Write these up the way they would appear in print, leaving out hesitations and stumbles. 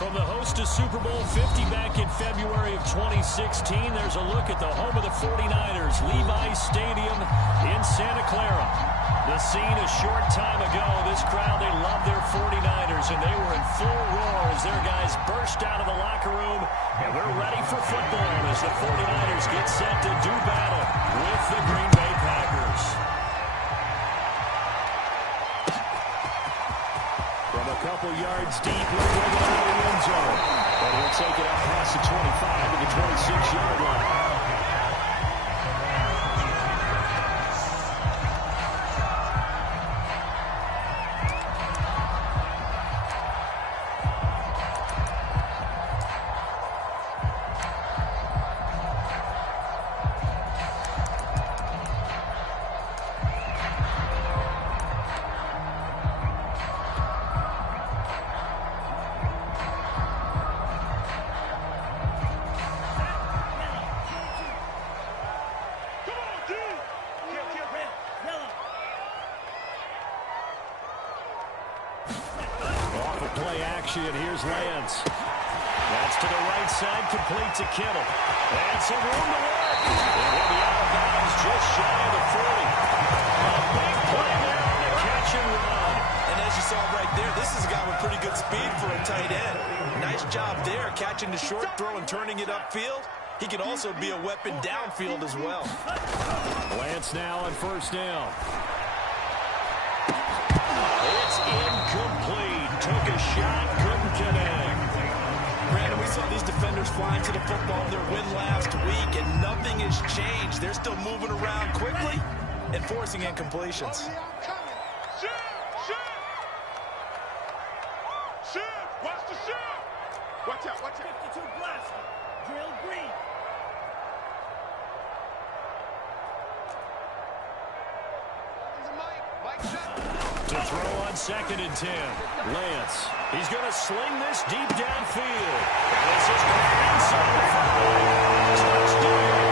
From the host to Super Bowl 50 back in February of 2016, there's a look at the home of the 49ers, Levi's Stadium in Santa Clara. The scene a short time ago, this crowd, they love their 49ers, and they were in full roar as their guys burst out of the locker room. And we're ready for football as the 49ers get set to do battle with the Green Bay Packers. From a couple yards deep, he'll bring it out of the end zone. But he'll take it up past the 25 to the 26-yard line. Play action. Here's Lance. That's to the right side, complete to Kittle. And some room to work. And he'll be out of bounds just shy of the 40. A big play there on the catch and run. And as you saw right there, this is a guy with pretty good speed for a tight end. Nice job there, catching the short throw and turning it upfield. He can also be a weapon downfield as well. Lance now on first down. It's incomplete. Took a shot, couldn't connect. Brandon, we saw these defenders flying to the football in their win last week, and nothing has changed. They're still moving around quickly and forcing incompletions. Watch the shift. Watch out, watch out. 52 blaster. Drill green. To throw on 2nd and 10. Lance. He's going to sling this deep downfield. This is going inside the 5. Touchdown.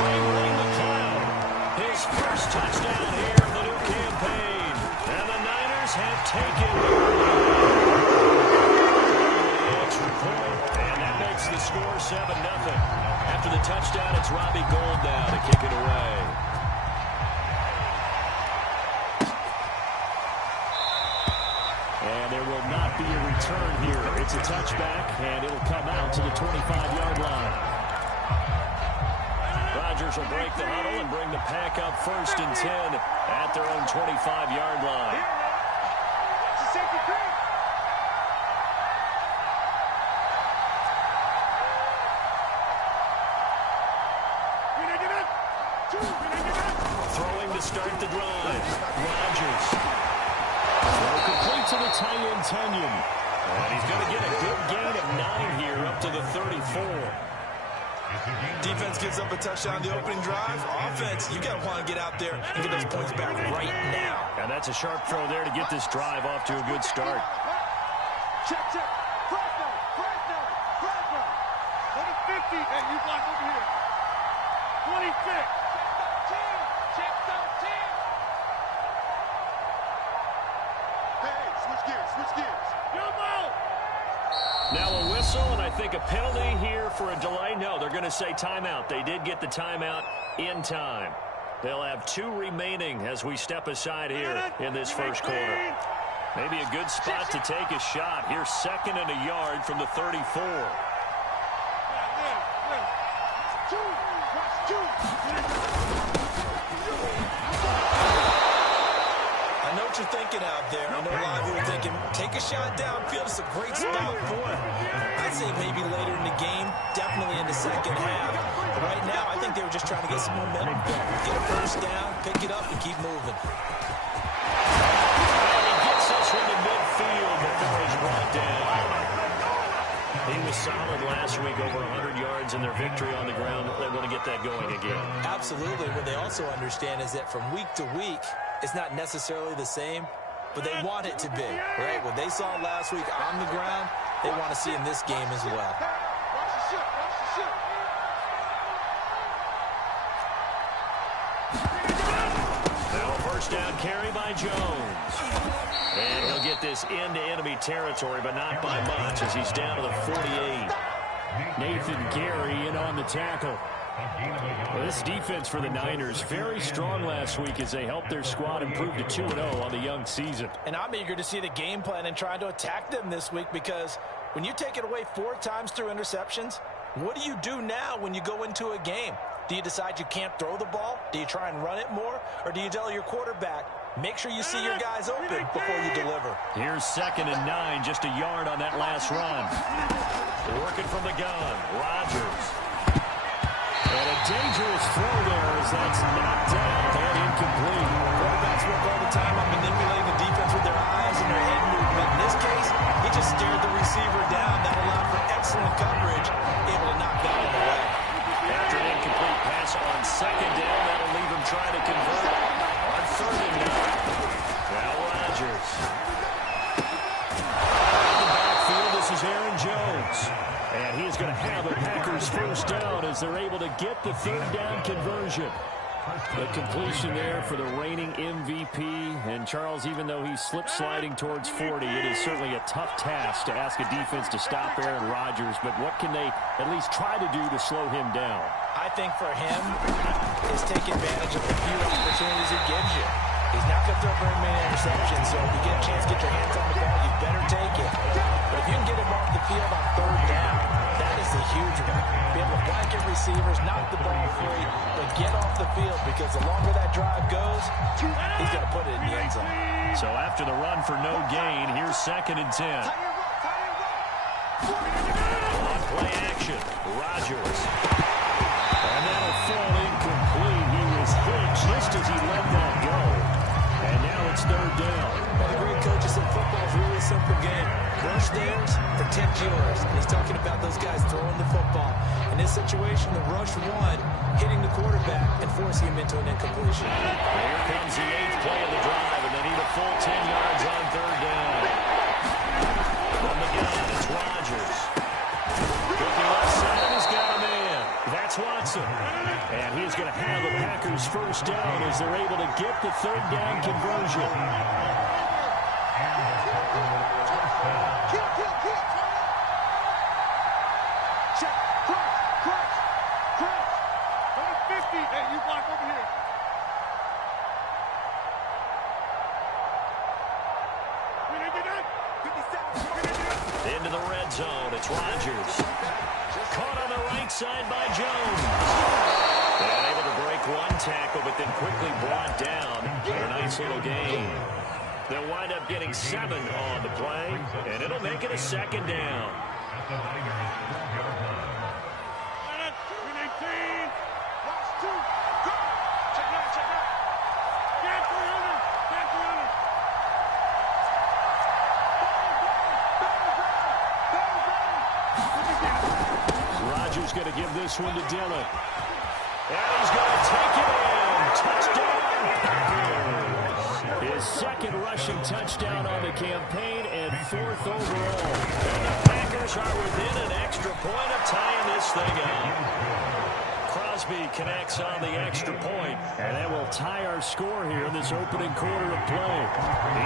Wrangling the cloud. His first touchdown here in the new campaign. And the Niners have taken the extra point. And that makes the score 7-0. After the touchdown, it's Robbie Gould now to kick it away. And there will not be a return here. It's a touchback, and it'll come out to the 25-yard line. Rodgers will break the huddle and bring the pack up 1st and 10 at their own 25-yard line. Throwing to start the drive. Rodgers. Throw complete to the tight end, Tunyon. And he's going to get a good gain of 9 here up to the 34. Defense gives up a touchdown on the opening drive. Offense, you got to want to get out there and get those points back right now. And that's a sharp throw there to get this drive off to a good start. Check, check. Frag down. 50. Hey, you block over here. 26. Check 13. Hey, switch gears. Now a whistle, and I think a penalty here for a delay. No, they're going to say timeout. They did get the timeout in time. They'll have 2 remaining as we step aside here in this first quarter. Maybe a good spot to take a shot. Here's 2nd and a yard from the 34. I know what you're thinking out there. I know a lot of you are thinking, take a shot downfield. It's a great spot for it. I'd say maybe later in the game, definitely in the second half. But right now, I think they were just trying to get some momentum going. Get a first down, pick it up, and keep moving. And he gets this one to midfield before he's brought down. He was solid last week, over 100 yards in their victory on the ground. They want to get that going again. Absolutely. What they also understand is that from week to week, it's not necessarily the same, but they want it to be, right? What they saw last week on the ground, they want to see in this game as well. First down carry by Jones. And he'll get this into enemy territory, but not by much as he's down to the 48. Nathan Gary in on the tackle. Well, this defense for the Niners, very strong last week as they helped their squad improve to 2-0 on the young season. And I'm eager to see the game plan and trying to attack them this week, because when you take it away 4 times through interceptions, what do you do now when you go into a game? Do you decide you can't throw the ball? Do you try and run it more? Or do you tell your quarterback, make sure you see your guys open before you deliver? Here's 2nd and 9, just a yard on that last run. Working from the gun, Rodgers. And a dangerous throw there as that's knocked down and incomplete. Quarterbacks work all the time on manipulating the defense with their eyes and their head movement. In this case, he just stared the receiver down. That allowed for excellent coverage, able to knock that one away. After an incomplete pass on 2nd down, that'll leave him trying to convert on 3rd and 9. Now Rodgers. In the backfield, this is Aaron Jones. And he is going to have a Packers first down as they're able to get the 3rd down conversion. The completion there for the reigning MVP. And Charles, even though he's slip-sliding towards 40, it is certainly a tough task to ask a defense to stop Aaron Rodgers. But what can they at least try to do to slow him down? I think for him is take advantage of the few opportunities he gives you. He's not going to throw very many interceptions, so if you get a chance to get your hands on the ball, you better take it. But if you can get him off the field on 3rd down, that is a huge one. Be able to blanket receivers, knock the ball free, but get off the field, because the longer that drive goes, he's going to put it in the end zone. So after the run for no gain, here's 2nd and 10. On play action, Rodgers. And that'll fall incomplete. He was hit just as he let that go. And now it's 3rd down. One of the great coaches in football is really a simple game. Rush theirs, protect yours. And he's talking about those guys throwing the football. In this situation, the rush one, hitting the quarterback and forcing him into an incompletion. Here comes the 8th play of the drive, and they need a full 10 yards on 3rd down. From the gun, it's Rodgers. Looking left side, he's got a man. That's Watson. And he's going to have the Packers first down as they're able to get the 3rd down conversion. Into the red zone, it's Rodgers. Caught on the right side by Jones. And able to break one tackle, but then quickly brought down in a nice little game. They'll wind up getting 7 on the play, and it'll make it a 2nd down. Rodgers going to give this one to Dillon. And he's going to take it in. Touchdown, Packers. His 2nd rushing touchdown on the campaign and 4th overall. And the Packers are within an extra point of tying this thing up. Crosby connects on the extra point, and that will tie our score here in this opening quarter of play.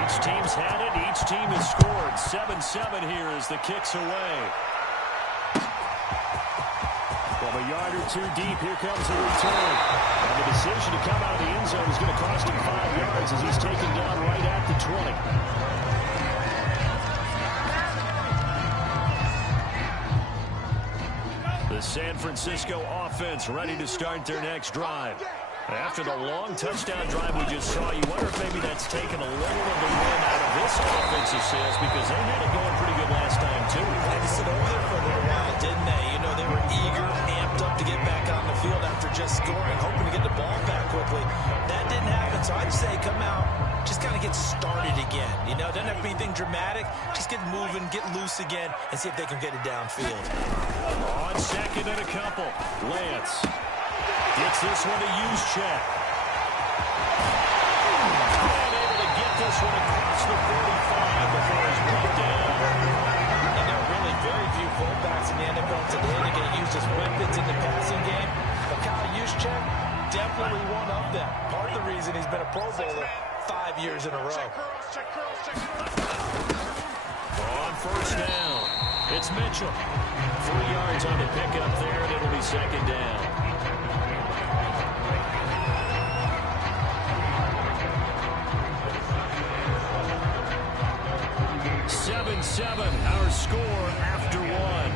Each team's had it. Each team has scored. 7-7 here as the kick's away. From a yard or 2 deep, here comes the return. And the decision to come out of the end zone is going to cost him 5 yards as he's taken down right at the 20. The San Francisco offense ready to start their next drive. After the long touchdown drive we just saw, you wonder if maybe that's taken a little of the wind out of this offensive sails, because they had it going pretty good last time, too. They had to sit over there for a little while, didn't they? You know, they were eager, amped up to get back on the field after just scoring, hoping to get the ball back quickly. That didn't happen, so I'd say come out, just kind of get started again. You know, doesn't have to be anything dramatic. Just get moving, get loose again, and see if they can get it downfield. On 2nd and a couple, Lance gets this one to Juszczyk. And able to get this one across the 45 before he's brought down. And there are really very few fullbacks in the NFL today that get used as weapons in the passing game. But Kyle Juszczyk, definitely one of them. Part of the reason he's been a Pro Bowler, 5 years in a row. On first down, it's Mitchell. 3 yards on the pickup there, and it'll be second down. 7-7, our score after one.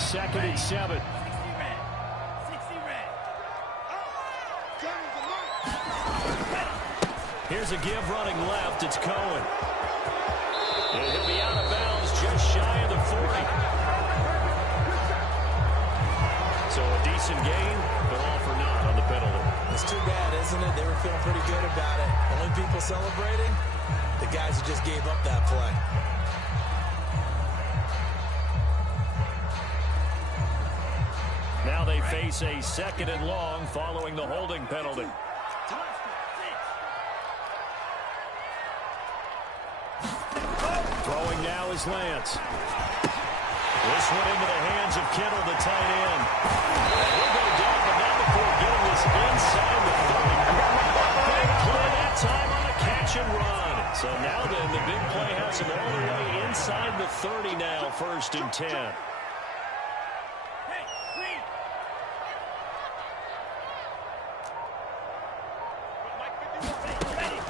Second and 7. Here's a give running left. It's Cohen. And he'll be out of bounds just shy of the 40. So a decent gain, but all for naught on the penalty. It's too bad, isn't it? They were feeling pretty good about it. Only people celebrating, the guys who just gave up that play. Now they face a second and long following the holding penalty. Throwing now is Lance. This one into the hands of Kittle, the tight end. And he'll go down, but not before getting this inside the 30. Big play that time on a catch and run. So now then, the big play has him all the way inside the 30 now, 1st and 10.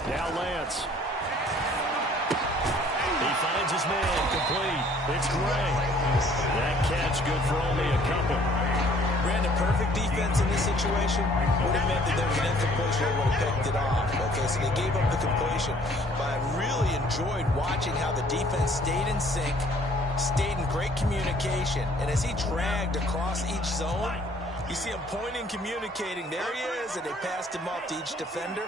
Now Lance. He finds his man, complete. It's Gray. That catch good for only a couple. Brandon, perfect defense in this situation would have meant that there was an incompletion that would have picked it off. Okay, so they gave up the completion. But I really enjoyed watching how the defense stayed in sync, stayed in great communication. And as he dragged across each zone, you see him pointing, communicating. There he is, and they passed him off to each defender.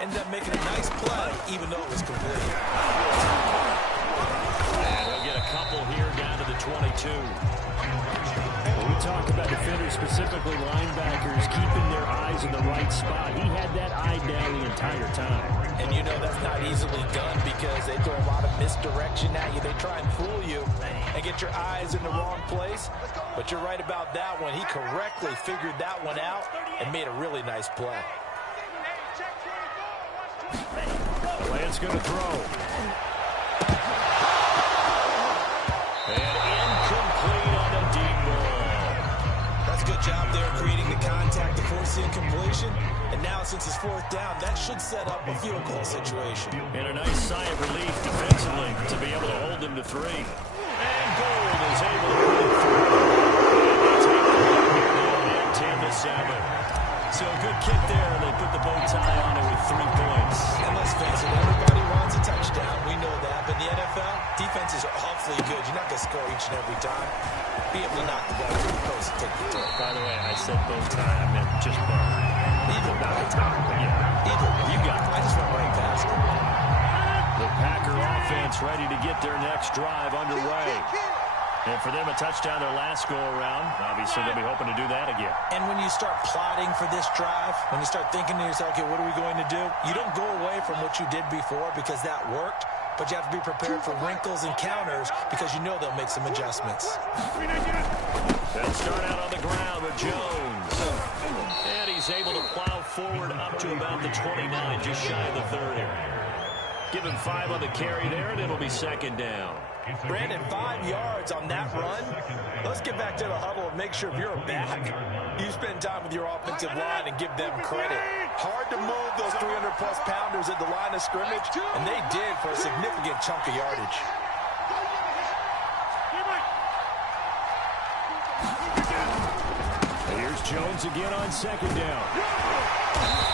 Ended up making a nice play, even though it was complete. And he'll get a couple here down to the 22. When we talk about defenders, specifically linebackers, keeping their eyes in the right spot, he had that eye down the entire time. And you know that's not easily done because they throw a lot of misdirection at you. They try and fool you and get your eyes in the wrong place. But you're right about that one. He correctly figured that one out and made a really nice play. Lance going to throw. And incomplete on the deep ball. That's a good job there creating the contact to force the incompletion. And now since it's 4th down, that should set up a field goal situation. And a nice sigh of relief defensively to be able to hold them to 3. And Gold is able to put it through. And 10-7. So a good kick there. They put the bow tie on it with 3 points. And let's face it, everybody wants a touchdown. We know that. But in the NFL, defenses are awfully good. You're not going to score each and every time. Be able to knock the guy through the post and take the throw. By the way, I said bow tie. I meant just bow. Either. Not the top. Yeah. Either. You got it. I just went right past him. The Packer offense ready to get their next drive underway. And for them, a touchdown their last go-around. Obviously, they'll be hoping to do that again. And when you start plotting for this drive, when you start thinking to yourself, okay, what are we going to do? You don't go away from what you did before because that worked, but you have to be prepared for wrinkles and counters because you know they'll make some adjustments. They'll start out on the ground with Jones. And he's able to plow forward up to about the 29, just shy of the 30. Give him 5 on the carry there, and it'll be second down. Brandon, 5 yards on that run. Let's get back to the huddle and make sure if you're a back, you spend time with your offensive line and give them credit. Hard to move those 300-plus pounders at the line of scrimmage, and they did for a significant chunk of yardage. Here's Jones again on second down.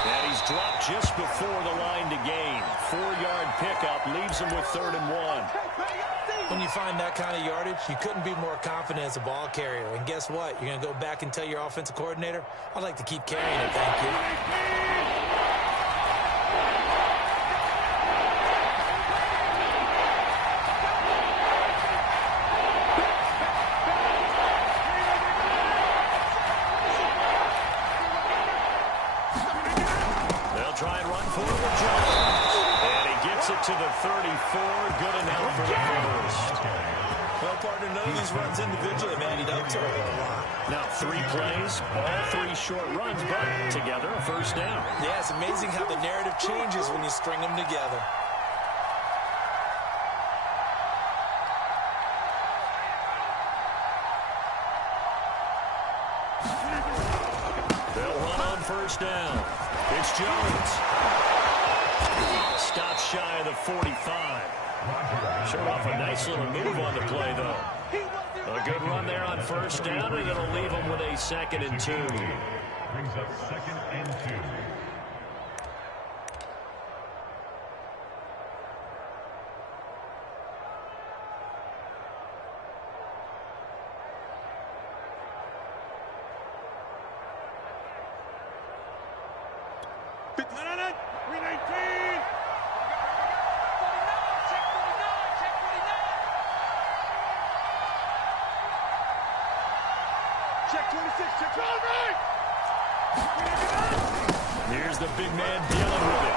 And he's dropped just before the line to gain. 4-yard pickup leaves him with 3rd and 1. When you find that kind of yardage, you couldn't be more confident as a ball carrier. And guess what? You're going to go back and tell your offensive coordinator, I'd like to keep carrying it, thank you. They'll try and run for it with Jones. And he gets it to the 34 for the first. Well, partner, none of these runs individually have added up to a whole lot. Now 3 plays, all 3 short runs, but together a first down. Yeah, it's amazing how the narrative changes when you string them together. They'll run on first down. It's Jones. Stops shy of the 45. Showed off a nice little move on the play, though. A good run there on first down, and it'll leave them with a 2nd and 2. Brings up 2nd and 2. Here's the big man dealing with it.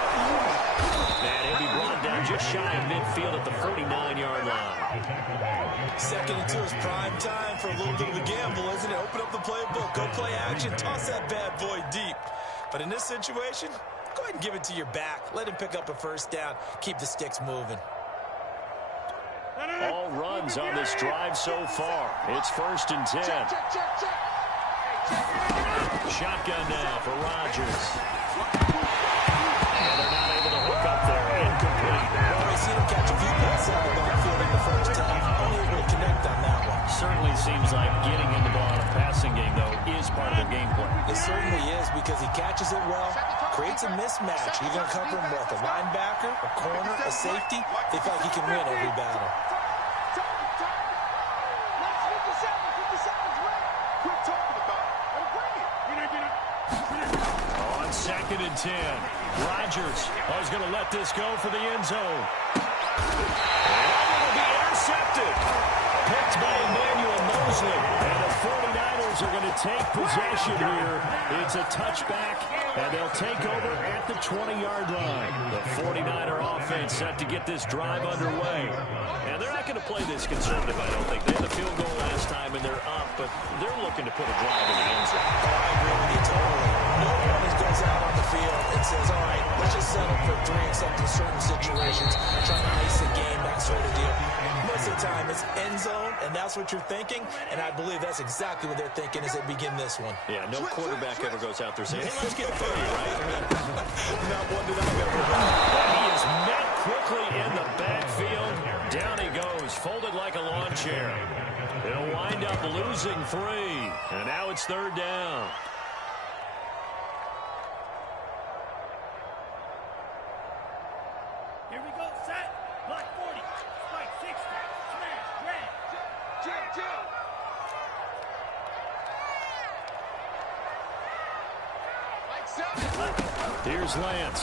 And he'll be brought down just shy of midfield at the 49-yard line. 2nd and 2 is prime time for a little bit of a gamble, isn't it? Open up the playbook, go play action, toss that bad boy deep. But in this situation, go ahead and give it to your back. Let him pick up a first down. Keep the sticks moving. All runs on this drive so far. It's 1st and 10. Shotgun now for Rodgers. And they're not able to hook up there. Incomplete. Well, we've seen him catch a few passes out of the backfield in the first half. Only able to connect on that one. Certainly seems like getting in the ball in a passing game, though, is part of their game plan. It certainly is because he catches it well, creates a mismatch. You're going to cover him with a linebacker, a corner, a safety. They feel like he can win every battle. On 2nd and 10, Rodgers is going to let this go for the end zone. And it'll be intercepted. Picked by Emmanuel Mosley. And the 49ers are going to take possession here. It's a touchback, and they'll take over at the 20-yard line. The 49er offense set to get this drive underway. And they're not going to play this conservative, I don't think. They had the field goal last time, and they're up, but they're looking to put a drive in the end zone. Oh, I agree with you totally. No one goes out on the field and says, all right, let's just settle for 3 except in certain situations, trying to ice the game, that sort of deal. Most of the time, it's end zone, and that's what you're thinking, and I believe that's exactly what they're thinking as they begin this one. Yeah, no quarterback ever goes out there saying, hey, let's get 30, right? Not one that I've ever heard. He is met quickly in the backfield. Down he goes, folded like a lawn chair. They'll wind up losing 3, and now it's 3rd down. Here we go, set. Block 40. Spike 60. Smash. Red. Jump. Here's Lance.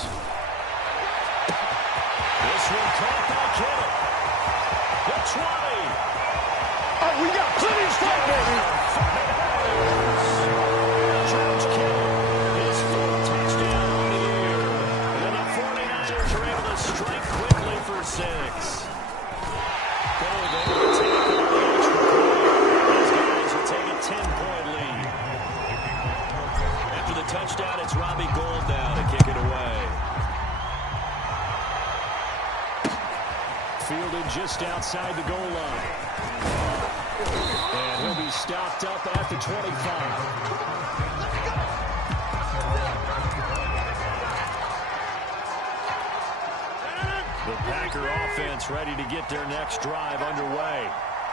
This one caught by Kittle. The 20. Oh, we got plenty of stuff, baby. George Kittle, his 4th touchdown on the year. And the 49ers are able to strike quickly for 6. Goal there to take on the extra point. These guys will take a 10-point lead. After the touchdown, it's Robbie Gould now to kick it away. Fielded just outside the goal line. And he'll be stopped up at the 25. The Packer offense ready to get their next drive underway.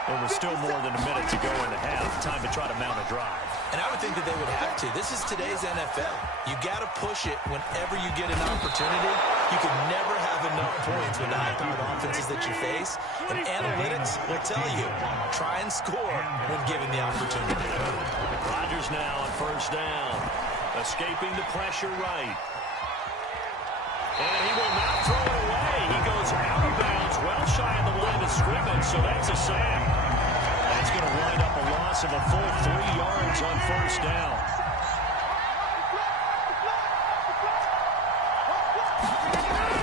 And with still more than a minute to go in the half, time to try to mount a drive. And I would think that they would have to. This is today's NFL. You got to push it whenever you get an opportunity. You can never have enough points with the high-powered offenses that you face. And analytics will tell you, try and score when given the opportunity. Rodgers now on 1st down. Escaping the pressure right. And he will not throw it away. He goes out of bounds, well shy of the line of scrimmage, so that's a sack. That's going to wind up a loss of a full 3 yards on 1st down.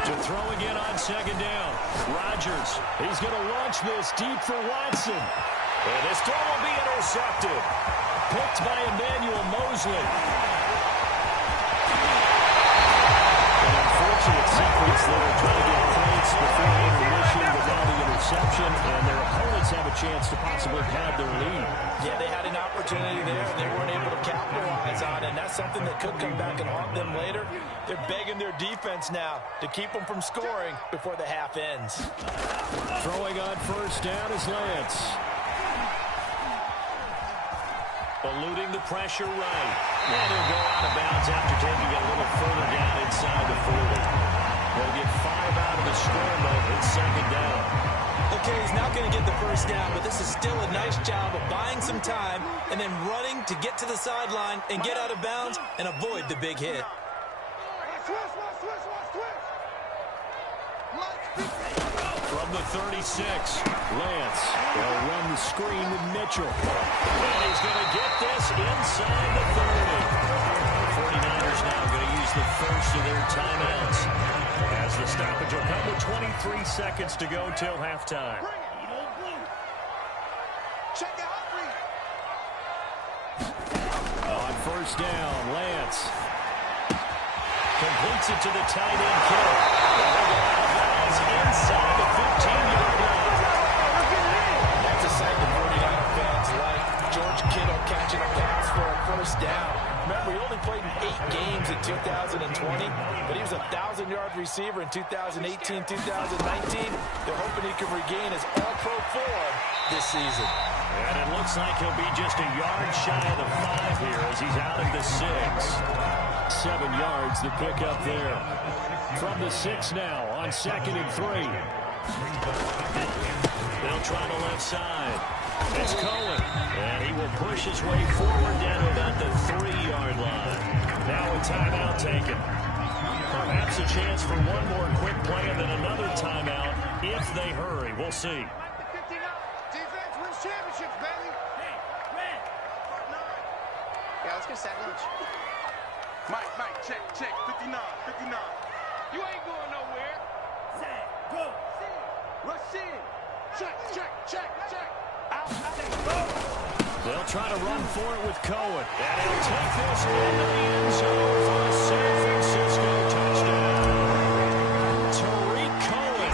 To Throw again on second down. Rodgers, he's going to launch this deep for Watson. And this throw will be intercepted. Picked by Emmanuel Mosley. An unfortunate sequence there, trying to get points before intermission, but now the interception, and their opponents have a chance to possibly pad their lead. Yeah, they had an opportunity there, and they weren't able to capitalize on it, and that's something that could come back and haunt them later. They're begging their defense now to keep them from scoring before the half ends. Throwing on first down is Lance. Eluding the pressure right. And he'll go out of bounds after taking it a little further down inside the 40. They'll get 5 out of the scramble. It's second down. Okay, he's not going to get the first down, but this is still a nice job of buying some time and then running to get to the sideline and get out of bounds and avoid the big hit. From the 36, Lance. They'll run the screen with Mitchell. And he's going to get this inside the 30. The 49ers now going to use the first of their timeouts, as the stoppage will come with 23 seconds to go till halftime. On first down, Lance completes it to the tight end, Kittle. Inside the 15-yard line. That's a sight the 49er fans like. George Kittle catching a pass for a first down. Remember, he only played in 8 games in 2020, but he was a 1,000-yard receiver in 2018, 2019. They're hoping he can regain his all-pro form this season. And it looks like he'll be just a yard shy of the 5 here as he's out of the 6. 7 yards the pick up there. From the 6 now on 2nd and 3. They'll try the left side. It's Cohen, and he will push his way forward down to about the 3-yard line. Now a timeout taken. Perhaps a chance for one more quick play and then another timeout if they hurry. We'll see. Defense wins championships, baby. Hey, Red. Yeah, let's get set lunch. Mike, check, 59. You ain't going nowhere. Set. Go. Rush in. Check. Out. They'll try to run for it with Cohen. And he'll take this into the end zone for a San Francisco touchdown. Tariq Cohen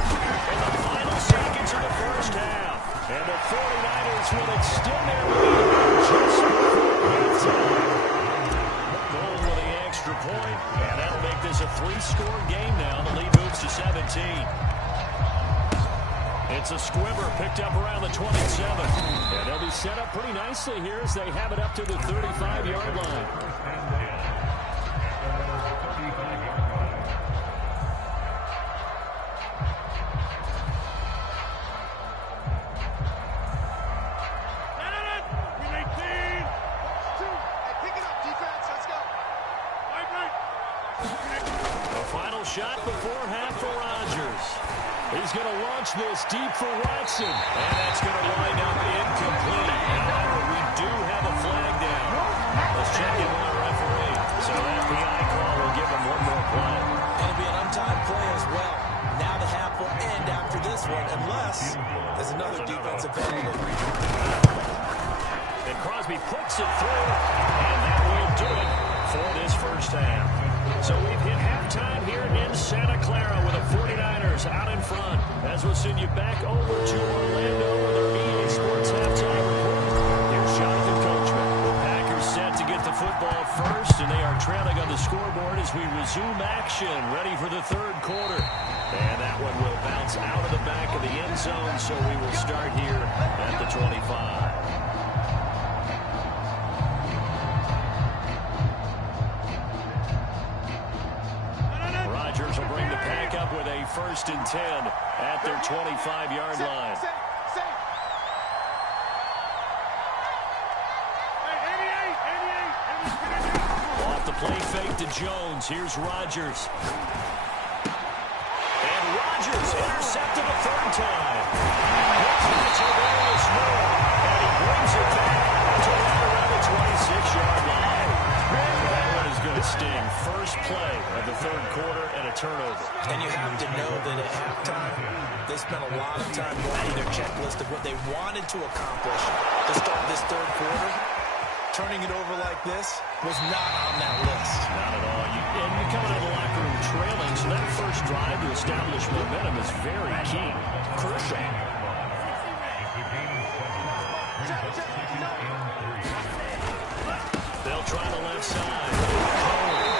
in the final seconds of the first half. And the 49ers will extend their lead just before halftime. Goal with the extra point, and that'll make this a 3-score game now. The lead moves to 17. It's a squibber picked up around the 27. And they'll be set up pretty nicely here as they have it up to the 35-yard line. Shot before half for Rodgers. He's going to launch this deep for Watson. And that's going to wind up incomplete. However, we do have a flag down. Let's check in with our referee. So that PI call will give him one more play. Going to be an untimed play as well. Now the half will end after this one, unless there's another defensive penalty. And Crosby puts it through. And that will do it for this first half. So we've hit halftime here in Santa Clara with the 49ers out in front. As we'll send you back over to Orlando with our EA Sports halftime report. Here's Jonathan Coachman. The Packers set to get the football first, and they are trailing on the scoreboard as we resume action, ready for the third quarter. And that one will bounce out of the back of the end zone, so we will start here at the 25. Rodgers will bring the pack up with a 1st and 10 at their 25-yard line. Off the play fake to Jones. Here's Rodgers. And Rodgers intercepted a 3rd time. It's Tavarius Moore, and he brings it back to right around the 26-yard line. That one is going to sting. First play of the 3rd quarter and a turnover. And you have to know checklist of what they wanted to accomplish to start this third quarter. Turning it over like this was not on that list. Not at all. And you're coming out of the locker room trailing, so that first drive to establish momentum is very key. Crucial. They'll try the left side.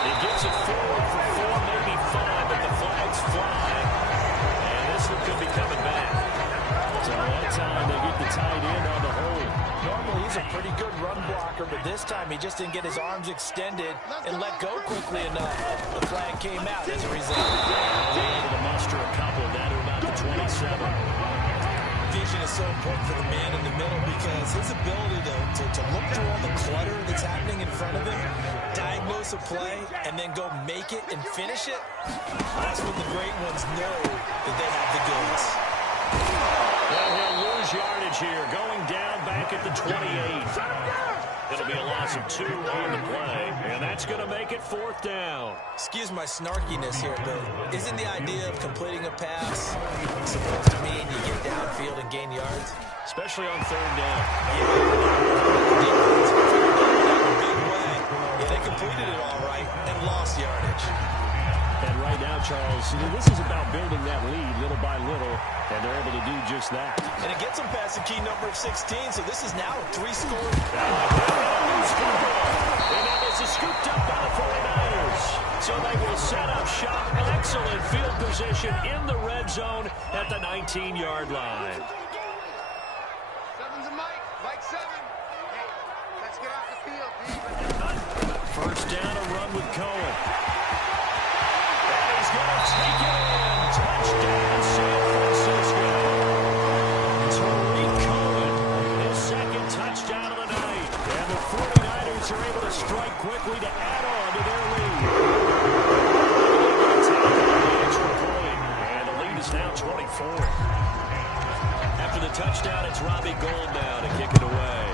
He gets it forward for 4, maybe 5, but the flags fly. And this one could be coming back. So that time they get the tight end on the hold. Normally he's a pretty good run blocker, but this time he just didn't get his arms extended and let go quickly enough. The flag came out as a result. They're able to muster a couple of that at about the 27. Vision is so important for the man in the middle because his ability to look through all the clutter that's happening in front of him, diagnose a play, and then go make it and finish it, that's when the great ones know that they have the goods. Well, he'll lose yardage here, going down back at the 28. It'll be a loss of 2 on the play, and that's going to make it 4th down. Excuse my snarkiness here, but isn't the idea of completing a pass supposed to mean you get downfield and gain yards? Especially on 3rd down. Big way. Yeah, they completed it all right and lost yardage. And right now, Charles, this is about building that lead little by little, and they're able to do just that. And it gets them past the key number of 16, so this is now a 3-score. And that is scooped up by the 49ers. So they will set up shop. Excellent field position in the red zone at the 19-yard line. 7's a Mike. Mike 7. Hey, let's get off the field, First down, a run with Cohen. And he's going to take it in. Touchdown, San Francisco. Tariq Cohen, his 2nd touchdown of the night. And the 49ers are able to strike quickly to add on to their lead. Extra point, and the lead is now 24. After the touchdown, it's Robbie Gould now to kick it away.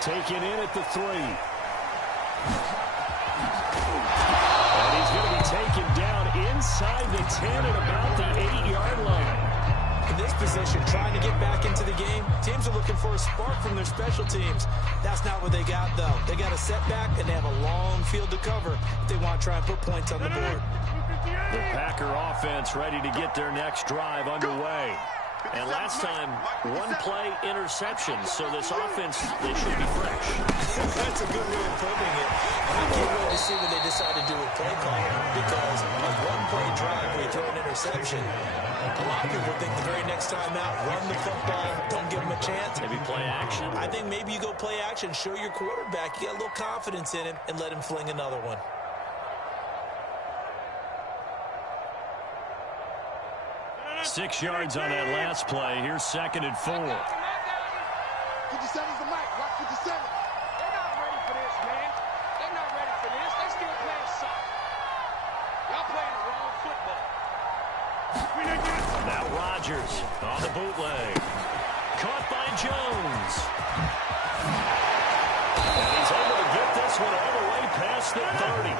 Taken in at the 3. And he's going to be taken down inside the 10 at about the 8-yard line. In this position, trying to get back into the game, teams are looking for a spark from their special teams. That's not what they got, though. They got a setback, and they have a long field to cover if they want to try and put points on the board. The Packer offense ready to get their next drive underway. And last time, 1-play interception, so this offense, they should be fresh. That's a good way of putting it. And I can't wait to see what they decide to do with play calling, because a 1-play drive where you throw an interception, a lot of people think the very next time out, run the football, don't give them a chance. Maybe play action? I think maybe you go play action, show your quarterback you got a little confidence in him, and let him fling another one. Six yards on that last play. Here's 2nd and 4. 57's the Mike. Watch 57. They're not ready for this, man. They're not ready for this. They're still playing soccer. Y'all playing the wrong football. Now Rodgers on the bootleg. Caught by Jones. And he's able to get this one all the way past the 30.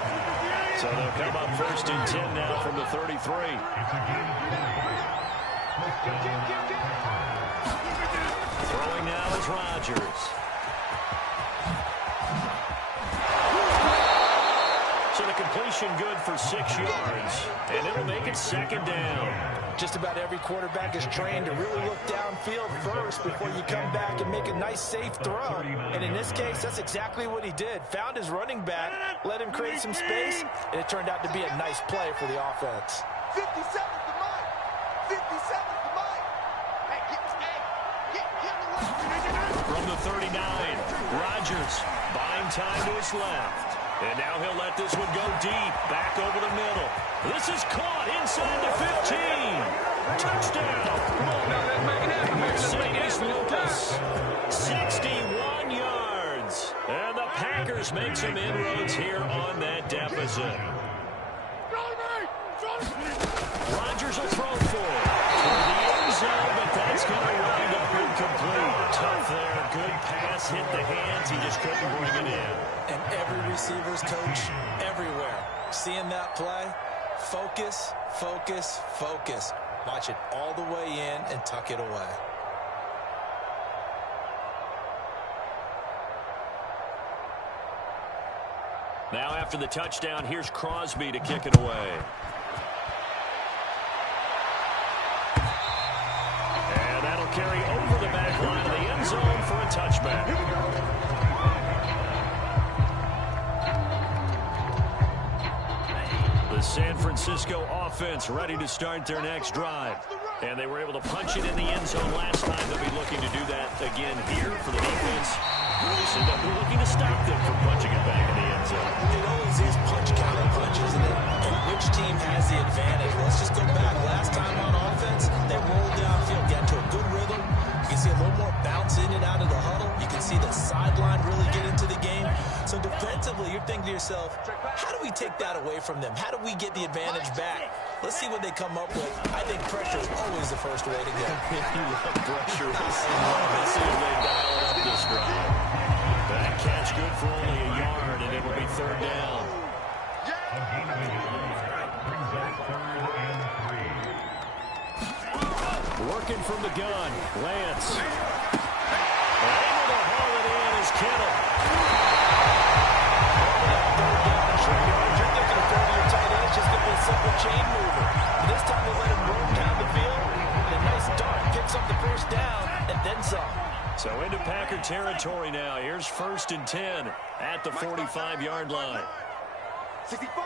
So they'll come up 1st and 10 now from the 33. Throwing now is Rodgers. So the completion good for 6 yards. And it'll make it 2nd down. Just about every quarterback is trained to really look downfield first before you come back and make a nice, safe throw. And in this case, that's exactly what he did. Found his running back, let him create some space, and it turned out to be a nice play for the offense. 57's the Mike. 57's the Mike. Hey, get the From the 39, Rodgers buying time to his left. And now he'll let this one go deep, back over the middle. This is caught inside the 15. Touchdown. Mercedes Lucas, 61 yards. And the Packers make some inroads here on that deficit. Rodgers will throw for it. Toward the end zone, but that's going to wind up incomplete. Tough there. Good pass, hit the hands. He just couldn't bring it in. And every receiver's coach everywhere, seeing that play, focus, Focus, focus. Watch it all the way in and tuck it away. Now after the touchdown, here's Crosby to kick it away. And that'll carry over the back line of the end zone for a touchback. The San Francisco offense ready to start their next drive. And they were able to punch it in the end zone last time. They'll be looking to do that again here for the defense. So they'll be looking to stop them from punching it back in the end zone. It always is punch counter punches, and which team has the advantage? Well, let's just go back. Last time on offense, they rolled downfield, get into a good rhythm. You can see a little more bounce in and out of the huddle. You can see the sideline really get into the game. So defensively, you're thinking to yourself, how do we take that away from them? How do we get the advantage back? Let's see what they come up with. I think pressure is always the first way to go. You love pressure. Let's see if they dial it up this drive. That catch good for only a yard, and it will be third down. Working from the gun, Lance. Able to haul it in is Kittle. You're thinking of throwing your tight end, it's just going to be a simple chain mover. But this time they let him roam down the field, and a nice dart picks up the first down, and then some. So into Packer territory now. Here's 1st and 10 at the 45-yard line. 65.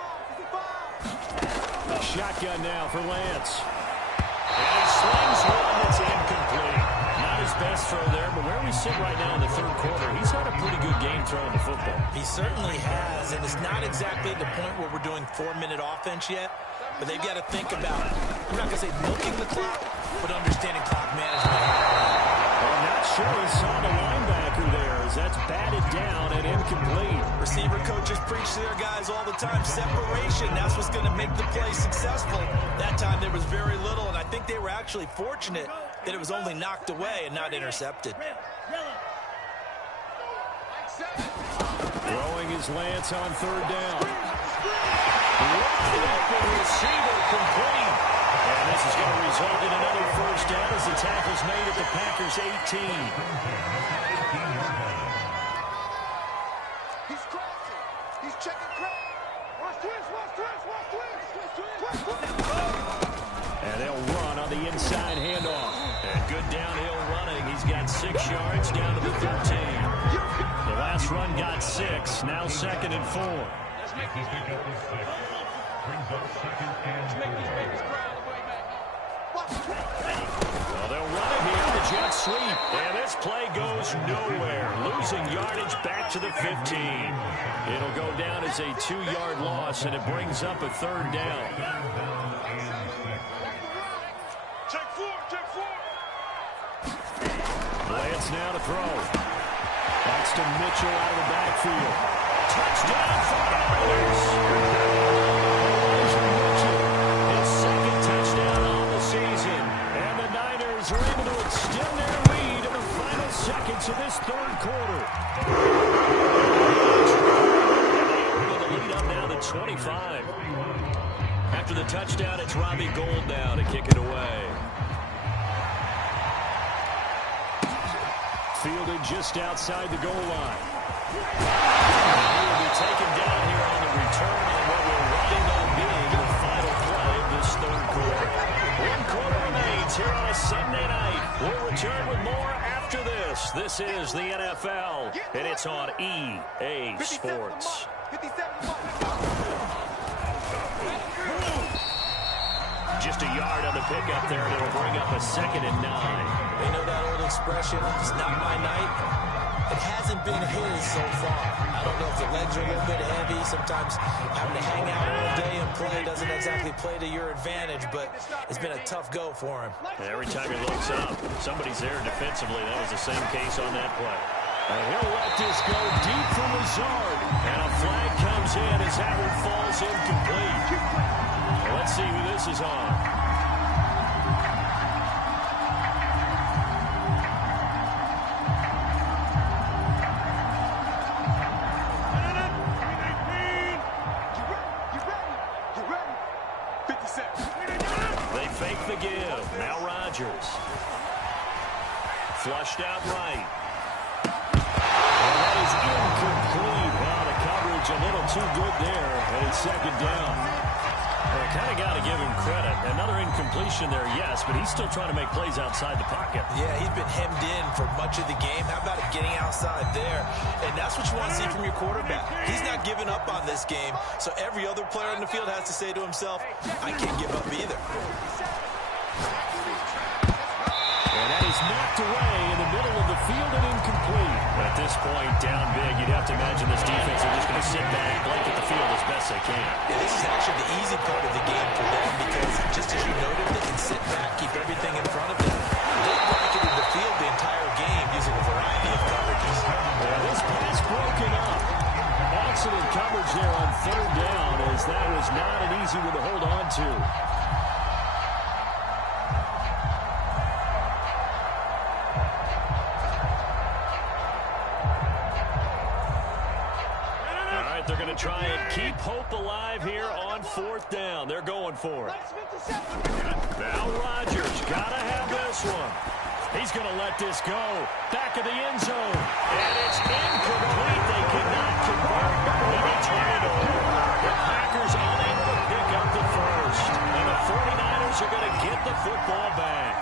Shotgun now for Lance. And he slings one that's incomplete. Not his best throw there, but where we sit right now in the third quarter, he's had a pretty good game throwing the football. He certainly has, and it's not exactly the point where we're doing 4-minute offense yet, but they've got to think about, I'm not going to say milking the clock, but understanding clock management. I'm not sure he saw the linebacker there as that's batted down and incomplete. Receiver coaches preach to their guys all the time, separation, that's what's going to make the play successful. That time there was very little, and I think they were actually fortunate that it was only knocked away and not intercepted. Throwing his Lance on third down. Wide open receiver complete. And this is going to result in another first down as the tackle's made at the Packers' 18. He's crossing. He's checking crack. Watch twist. And they'll run on the inside handoff. And good downhill running. He's got 6 yards down to the 13. The last run got 6. Now 2nd and 4. Let's make these babies cry on the way back home. Well, they'll run it here, the jet sweep. And this play goes nowhere. Losing yardage back to the 15. It'll go down as a 2-yard loss, and it brings up a 3rd down. Check four. Lance now to throw. That's to Mitchell out of the backfield. Touchdown for the Niners. His 2nd touchdown on the season. And the Niners are able to extend their lead in the final seconds of this 3rd quarter. And they lead up now to 25. After the touchdown, it's Robbie Gould now to kick it away. Fielded just outside the goal line. He will be taken down here on the return on what will wind up being the final play of this 3rd quarter. 1 quarter remains here on a Sunday night. We'll return with more after this. This is the NFL, and it's on EA Sports. 57. Just a yard on the pickup there, and it'll bring up a 2nd and 9. They know that old expression, it's not my night. It hasn't been his so far. I don't know if the legs are a little bit heavy. Sometimes having to hang out all day and play doesn't exactly play to your advantage, but it's been a tough go for him. Every time he looks up, somebody's there defensively. That was the same case on that play. And he'll let this go deep for Lazard. And a flag comes in as that one falls incomplete. Let's see who this is on. You ready? 57. the give. Now Rodgers. Flushed out right. And that is incomplete. Wow, the coverage a little too good there. And it's second down. Well, kind of got to give him credit. Another incompletion there, yes, but he's still trying to make plays outside the pocket. Yeah, he's been hemmed in for much of the game. How about it getting outside there? And that's what you want to see from your quarterback. He's not giving up on this game, so every other player on the field has to say to himself, I can't give up either. And that is knocked away in the middle of the field and incomplete. At this point, down big, you'd have to imagine this defense are just going to sit back, blanket the field as best they can. Yeah, this is actually the easy part of the game for them because, just as you noted, they can sit back, keep everything in front of them. They blanketed the field the entire game using a variety of coverages. Yeah, this pass broken up. Excellent coverage there on third down, as that was not an easy one to hold on to. They're going to try and keep hope alive here on fourth down. They're going for it. Now Rodgers got to have this one. He's going to let this go. Back of the end zone. And it's incomplete. They cannot convert. And they turn it over. The Packers unable to pick up the first. And the 49ers are going to get the football back.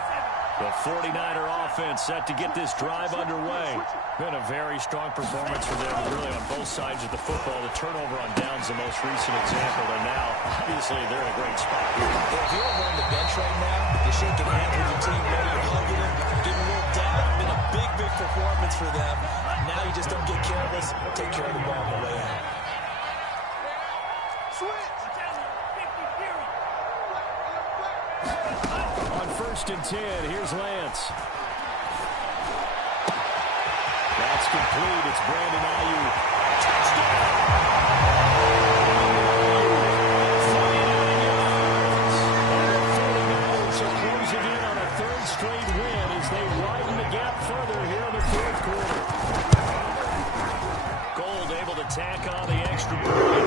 The 49er offense set to get this drive underway. Been a very strong performance for them, really on both sides of the football. The turnover on downs the most recent example, and now, obviously, they're in a great spot here. If you're over on the bench right now, you're shaking hands with your teammate, you're hugging him, getting a little down. Been a big, big performance for them. Now you just don't get careless. Take care of the ball on the way out. On 1st and 10, here's Lance. That's complete. It's Brandon Ayuk. Touchdown! 49 yards. And the 49ers are closing in on a third straight win as they widen the gap further here in the fourth quarter. Gold able to tack on the extra point.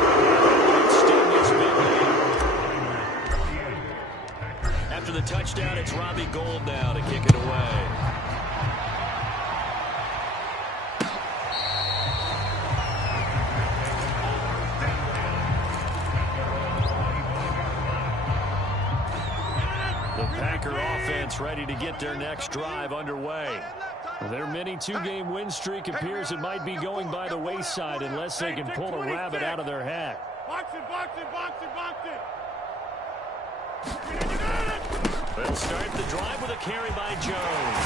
Extend this big lead. After the touchdown, it's Robbie Gould now to kick it away. The Packer offense ready to get their next drive underway. Their mini two-game win streak appears it might be going by the wayside unless they can pull a rabbit out of their hat. Box it, box it, box it, box it. They'll start the drive with a carry by Jones.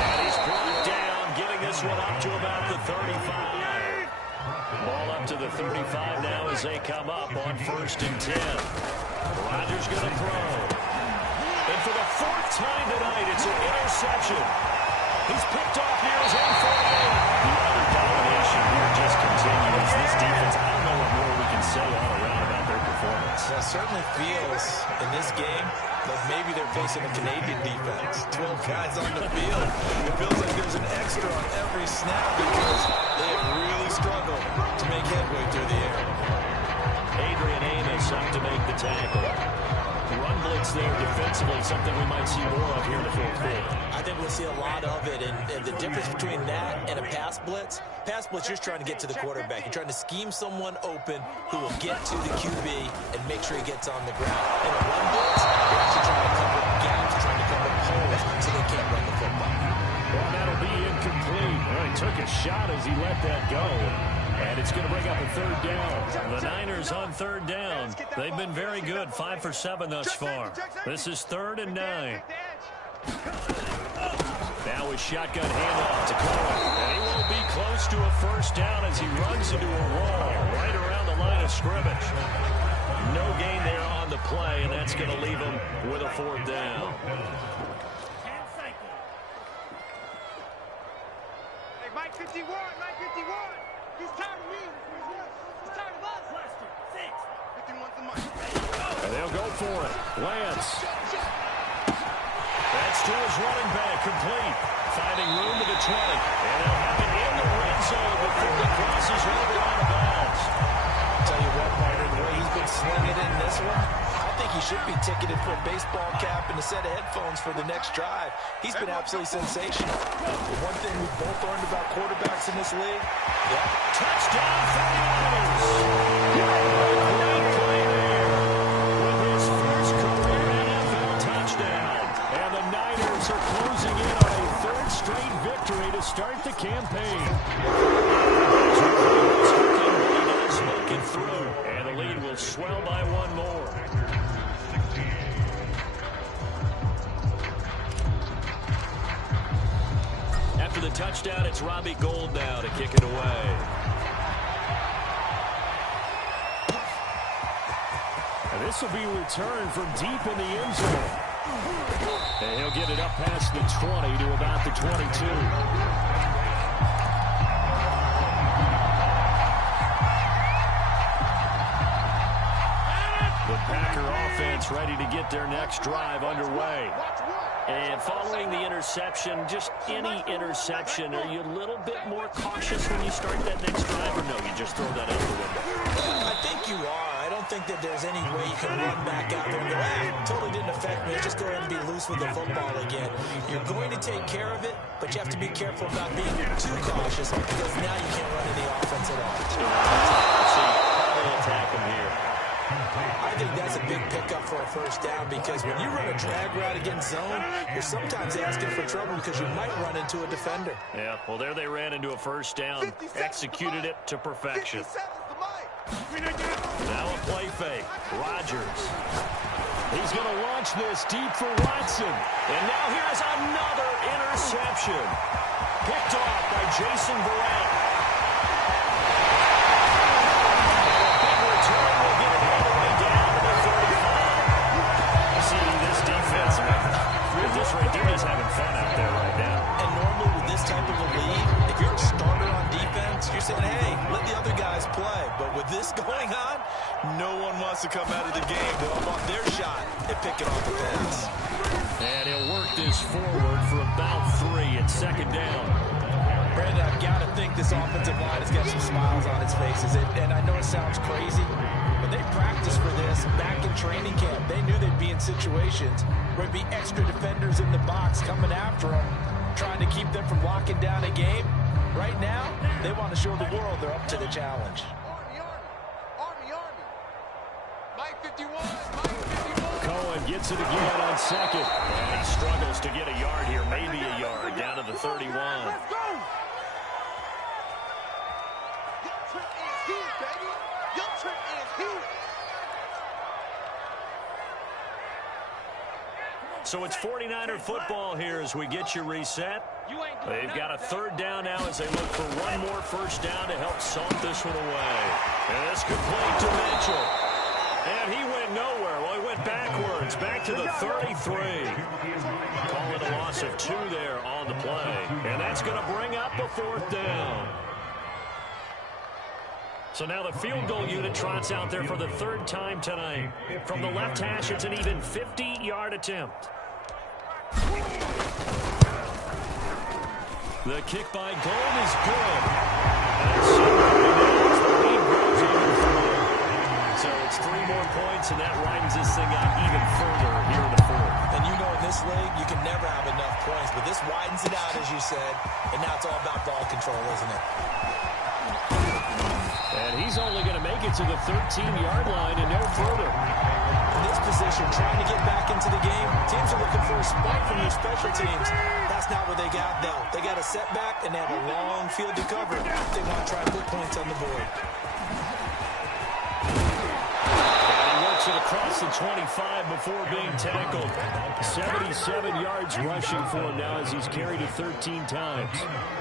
And he's brought down, getting this one up to about the 35. Ball up to the 35 now as they come up on 1st and 10. Rodgers going to throw. And for the 4th time tonight, it's an interception. He's picked off near his own 48. The utter domination here just continues. This defense, I don't know what more we can say all around about their performance. Well, it certainly feels in this game like maybe they're facing a Canadian defense. 12 guys on the field. It feels like there's an extra on every snap because they have really struggled to make headway through the air. Adrian Amos up to make the tackle. Run blitz there defensively, something we might see more of here in the fourth quarter. I think we'll see a lot of it, and the difference between that and a pass blitz, you're just trying to get to the quarterback. You're trying to scheme someone open who will get to the QB and make sure he gets on the ground. And a run blitz, you're actually trying to cover gaps, trying to cover holes so they can't run the football. Well, that'll be incomplete. Well, he took a shot as he let that go. And it's going to bring up a 3rd down. The Niners on 3rd down. They've been very good, 5 for 7 thus far. This is 3rd and 9. Now with shotgun handoff to Cohen. And he will be close to a 1st down as he runs into a wall right around the line of scrimmage. No gain there on the play, and that's going to leave him with a 4th down. Hey, Mike 51, Mike 51. He's tired of me. He's tired of us. 51's the Mike. And they'll go for it. Lance. That's to his running back, complete. Finding room to the 20. And they'll have it in the red zone before the crosses over out of bounds. I'll tell you what, partner, the way he's been slinging it in this one, I think think he should be ticketed for a baseball cap and a set of headphones for the next drive. He's been absolutely sensational. But one thing we've both learned about quarterbacks in this league, Touchdown 49ers! Great play there with his first career NFL touchdown. And the Niners are closing in on a third straight victory to start the campaign. Smoking through, and the lead will swell by one more. After the touchdown, it's Robbie Gould now to kick it away. And this will be returned from deep in the end zone. And he'll get it up past the 20 to about the 22. The Packer offense ready to get their next drive underway. And following the interception, just any interception, are you a little bit more cautious when you start that next drive, or no, you just throw that out the window? I think you are. I don't think that there's any way you can run back out there and go, totally didn't affect me. Just go ahead and be loose with the football again. You're going to take care of it, but you have to be careful about being too cautious because now you can't run any offense at all. Probably attack him here. I think that's a big pickup for a first down because when you run a drag route against zone, you're sometimes asking for trouble because you might run into a defender. Yeah, well, there they ran into a first down, executed it to perfection. Now a play fake. Rodgers. He's going to launch this deep for Watson. And now here's another interception. Picked off by Jason Verrett. Big return will get it all the way down to the 35. See, this defense, at this rate, they're just having fun out there right now. And normally with this type of a lead, if you're a starter on defense, you're saying, hey, let the other guys play. But with this going on, no one wants to come out of the game. They all want their shot at picking off the pass. And he'll work this forward for about 3 at second down. Brandon, I've got to think this offensive line has got some smiles on its faces. And I know it sounds crazy, but they practiced for this back in training camp. They knew they'd be in situations where there'd be extra defenders in the box coming after them, trying to keep them from locking down a game. Right now, they want to show the world they're up to the challenge. Army. Mike 51, Mike 51. Cohen gets it again on second. And he struggles to get a yard here, maybe a yard, down to the 31. Let's go. Your trip is here, baby. Your trip is here. So it's 49er football here as we get you reset. They've got a third down now as they look for one more first down to help salt this one away. And this complete to Mitchell. And he went nowhere. Well, he went backwards, back to the 33. Call it a loss of 2 there on the play. And that's going to bring up a 4th down. So now the field goal unit trots out there for the 3rd time tonight. From the left hash, it's an even 50-yard attempt. The kick by Gould is good. And so the lead grows even further. So it's 3 more points, and that widens this thing out even further here in the 4th. And you know in this league, you can never have enough points, but this widens it out, as you said, and now it's all about ball control, isn't it? And he's only going to make it to the 13-yard line and no further. In this position, trying to get back into the game, teams are looking for a spike from their special teams. That's not what they got, though. They got a setback, and they have a long field to cover. They want to try to put points on the board. It across the 25 before being tackled. 77 yards rushing for him now as he's carried it 13 times.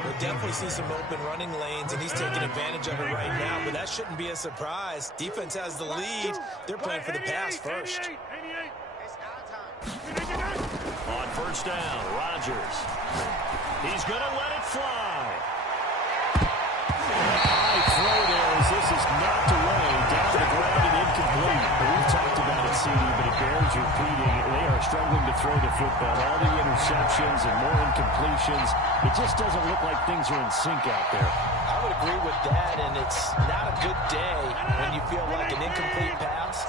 We'll definitely see some open running lanes, and he's taking advantage of it right now, but that shouldn't be a surprise. Defense has the lead. They're playing for the pass first. On first down, Rodgers. He's going to let it fly. High throw there as this is knocked away, down to the ground and incomplete. We've talked about it, CD, but it bears repeating. They are struggling to throw the football. All the interceptions and more incompletions. It just doesn't look like things are in sync out there. I would agree with that, and it's not a good day when you feel like an incomplete pass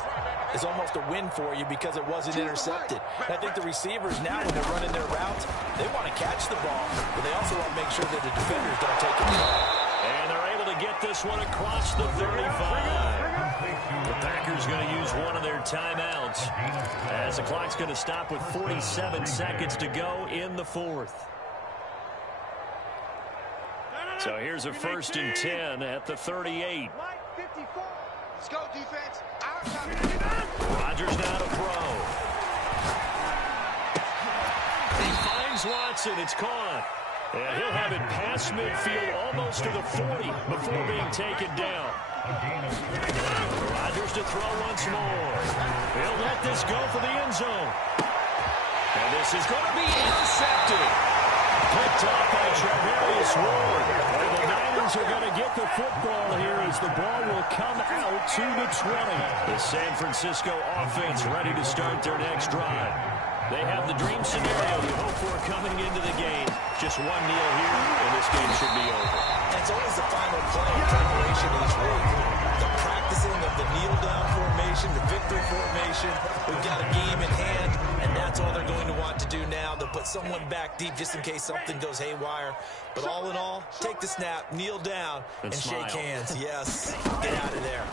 is almost a win for you because it wasn't intercepted. And I think the receivers now, when they're running their routes, they want to catch the ball, but they also want to make sure that the defenders don't take it away. And they're able to get this one across the 35. The Packers going to use one of their timeouts as the clock's going to stop with 47 seconds to go in the fourth. So here's a 1st and 10 at the 38. Let's go, defense. Rodgers now to throw. He finds Watson. It's caught. And he'll have it past midfield almost to the 40 before being taken down. Rodgers to throw once more. He'll let this go for the end zone. And this is going to be intercepted. Picked off by Travarius Ward. And the Niners are going to get the football here as the ball will come out to the 20. The San Francisco offense ready to start their next drive. They have the dream scenario you hope for coming into the game. Just one kneel here, and this game should be over. And it's always the final play in preparation of this work. The practicing of the kneel-down formation, the victory formation. We've got a game in hand, and that's all they're going to want to do now. They'll put someone back deep just in case something goes haywire. But all in all, take the snap, kneel down, and shake hands. Yes, get out of there.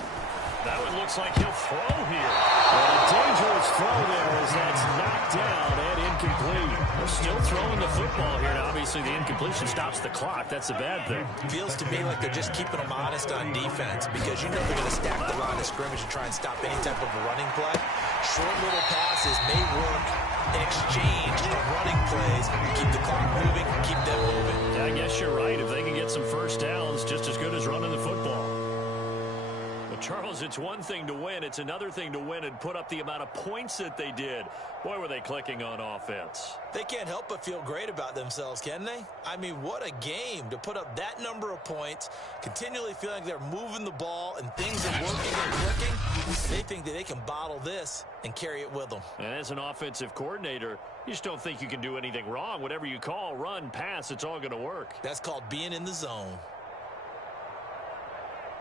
That one looks like he'll throw here. Well, a dangerous throw there as that's knocked down and incomplete. They're still throwing the football here. Now, obviously, the incompletion stops the clock. That's a bad thing. Feels to me like they're just keeping them honest on defense because you know they're going to stack the line of scrimmage and try and stop any type of a running play. Short little passes may work in exchange of running plays. Keep the clock moving, keep them moving. I guess you're right. If they can get some first downs, just as good as running the football. Charles, it's one thing to win. It's another thing to win and put up the amount of points that they did. Boy, were they clicking on offense. They can't help but feel great about themselves, can they? I mean, what a game to put up that number of points, continually feeling like they're moving the ball and things are working and clicking. They think that they can bottle this and carry it with them. And as an offensive coordinator, you just don't think you can do anything wrong. Whatever you call, run, pass, it's all going to work. That's called being in the zone.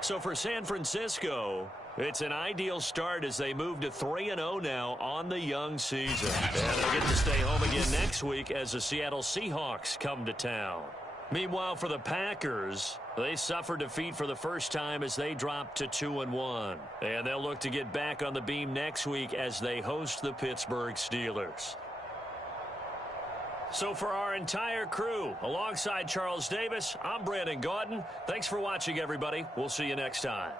So for San Francisco, it's an ideal start as they move to 3-0 now on the young season. And they'll get to stay home again next week as the Seattle Seahawks come to town. Meanwhile, for the Packers, they suffered defeat for the first time as they dropped to 2-1. And they'll look to get back on the beam next week as they host the Pittsburgh Steelers. So for our entire crew, alongside Charles Davis, I'm Brandon Gaudin. Thanks for watching, everybody. We'll see you next time.